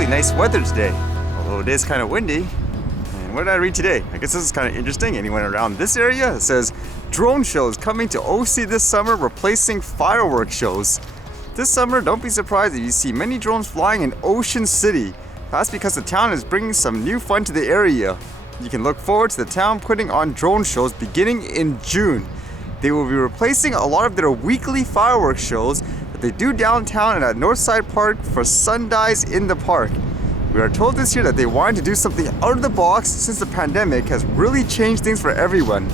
really nice weather today, although it is kind of windy. And what did I read today? I guess this is kind of interesting. Anyone around this area? It says, drone shows coming to OC this summer, replacing fireworks shows. This summer, don't be surprised if you see many drones flying in Ocean City. That's because the town is bringing some new fun to the area. You can look forward to the town putting on drone shows beginning in June. They will be replacing a lot of their weekly fireworks shows that they do downtown and at Northside Park for Sundies in the Park. We are told this year that they wanted to do something out of the box since the pandemic has really changed things for everyone.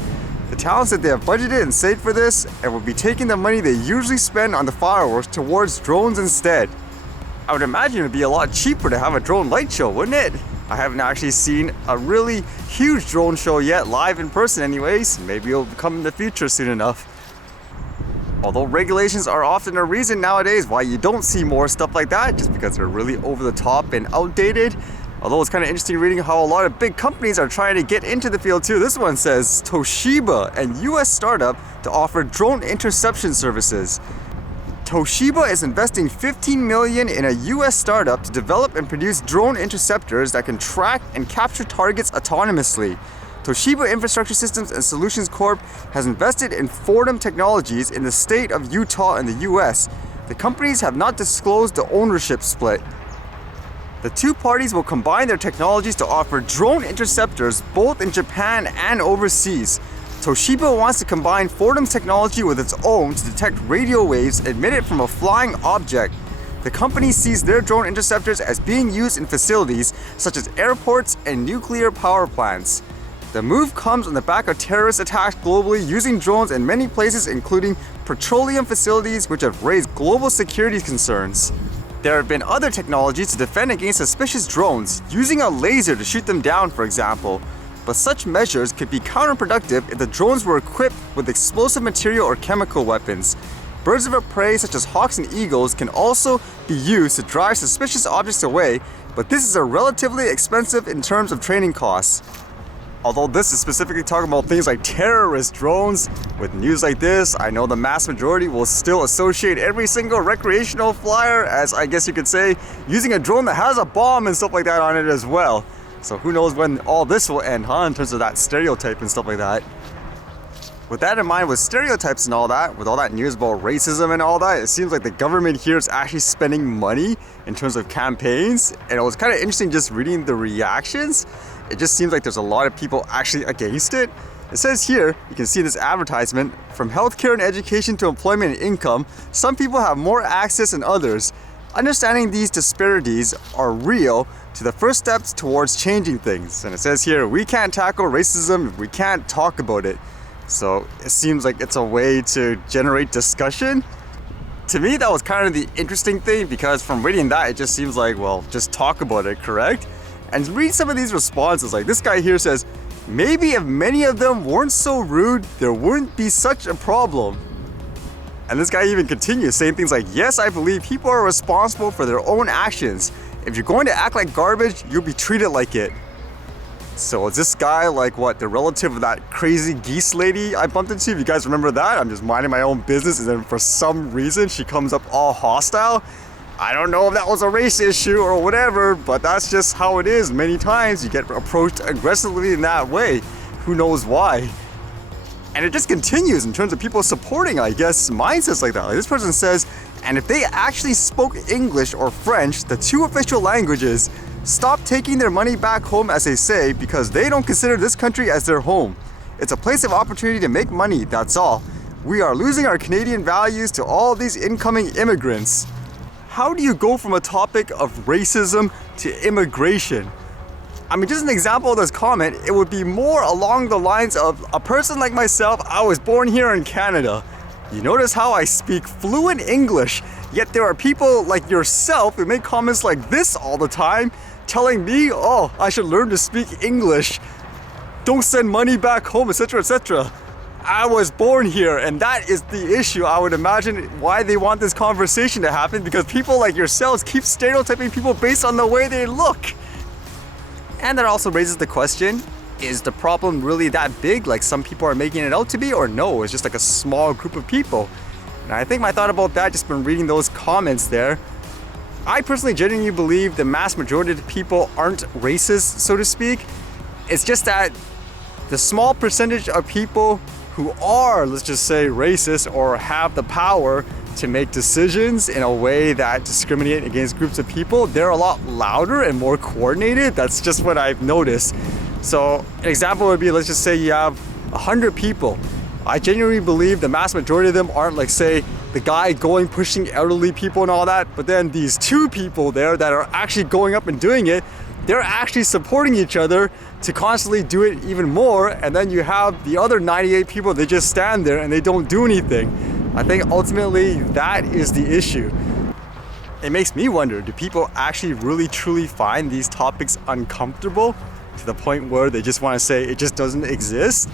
The town said they have budgeted and saved for this and will be taking the money they usually spend on the fireworks towards drones instead. I would imagine it would be a lot cheaper to have a drone light show, wouldn't it? I haven't actually seen a really huge drone show yet, live in person anyways. Maybe it'll come in the future soon enough. Although regulations are often a reason nowadays why you don't see more stuff like that, just because they're really over the top and outdated. Although it's kind of interesting reading how a lot of big companies are trying to get into the field too. This one says Toshiba, an US startup, to offer drone interception services. Toshiba is investing $15 million in a US startup to develop and produce drone interceptors that can track and capture targets autonomously. Toshiba Infrastructure Systems and Solutions Corp has invested in Fordham Technologies in the state of Utah in the US. The companies have not disclosed the ownership split. The two parties will combine their technologies to offer drone interceptors both in Japan and overseas. Toshiba wants to combine Fordham's technology with its own to detect radio waves emitted from a flying object. The company sees their drone interceptors as being used in facilities such as airports and nuclear power plants. The move comes on the back of terrorist attacks globally using drones in many places, including petroleum facilities, which have raised global security concerns. There have been other technologies to defend against suspicious drones, using a laser to shoot them down, for example. But such measures could be counterproductive if the drones were equipped with explosive material or chemical weapons. Birds of a prey such as hawks and eagles can also be used to drive suspicious objects away, but this is relatively expensive in terms of training costs. Although this is specifically talking about things like terrorist drones, with news like this, I know the mass majority will still associate every single recreational flyer, as I guess you could say, using a drone that has a bomb and stuff like that on it as well. So who knows when all this will end, in terms of that stereotype and stuff like that. With that in mind, with stereotypes and all that, with all that news about racism and all that, it seems like the government here is actually spending money in terms of campaigns. And it was kind of interesting just reading the reactions. It just seems like there's a lot of people actually against it. It says here, you can see this advertisement, from healthcare and education to employment and income, some people have more access than others. Understanding these disparities are real to the first steps towards changing things. And it says here, we can't tackle racism if we can't talk about it. So it seems like it's a way to generate discussion. To me, that was kind of the interesting thing, because from reading that, it just seems like, well, just talk about it, correct? And read some of these responses. Like this guy here says, maybe if many of them weren't so rude, there wouldn't be such a problem. And this guy even continues saying things like, yes, I believe people are responsible for their own actions. If you're going to act like garbage, you'll be treated like it. So is this guy like what, the relative of that crazy geese lady I bumped into? If you guys remember that, I'm just minding my own business and then for some reason she comes up all hostile. I don't know if that was a race issue or whatever, but that's just how it is. Many times you get approached aggressively in that way. Who knows why? And it just continues in terms of people supporting, I guess, mindsets like that. Like this person says, and if they actually spoke English or French, the two official languages, stop taking their money back home, as they say, because they don't consider this country as their home. It's a place of opportunity to make money, that's all. We are losing our Canadian values to all these incoming immigrants. How do you go from a topic of racism to immigration? I mean, just an example of this comment, it would be more along the lines of a person like myself. I was born here in Canada. You notice how I speak fluent English, yet there are people like yourself who make comments like this all the time, telling me, oh, I should learn to speak English, don't send money back home, etc., etc. I was born here, and that is the issue. I would imagine why they want this conversation to happen, because people like yourselves keep stereotyping people based on the way they look. And that also raises the question, is the problem really that big, like some people are making it out to be, or no, it's just like a small group of people? And I think my thought about that, just been reading those comments there, I personally genuinely believe the mass majority of the people aren't racist, so to speak. It's just that the small percentage of people who are, let's just say, racist or have the power to make decisions in a way that discriminate against groups of people, they're a lot louder and more coordinated. That's just what I've noticed. So an example would be, let's just say you have 100 people. I genuinely believe the mass majority of them aren't, like, say, the guy going pushing elderly people and all that, but then these 2 people there that are actually going up and doing it, they're actually supporting each other to constantly do it even more. And then you have the other 98 people, they just stand there and they don't do anything. I think ultimately that is the issue. It makes me wonder, do people actually really truly find these topics uncomfortable to the point where they just want to say it just doesn't exist?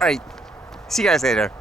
All right, see you guys later.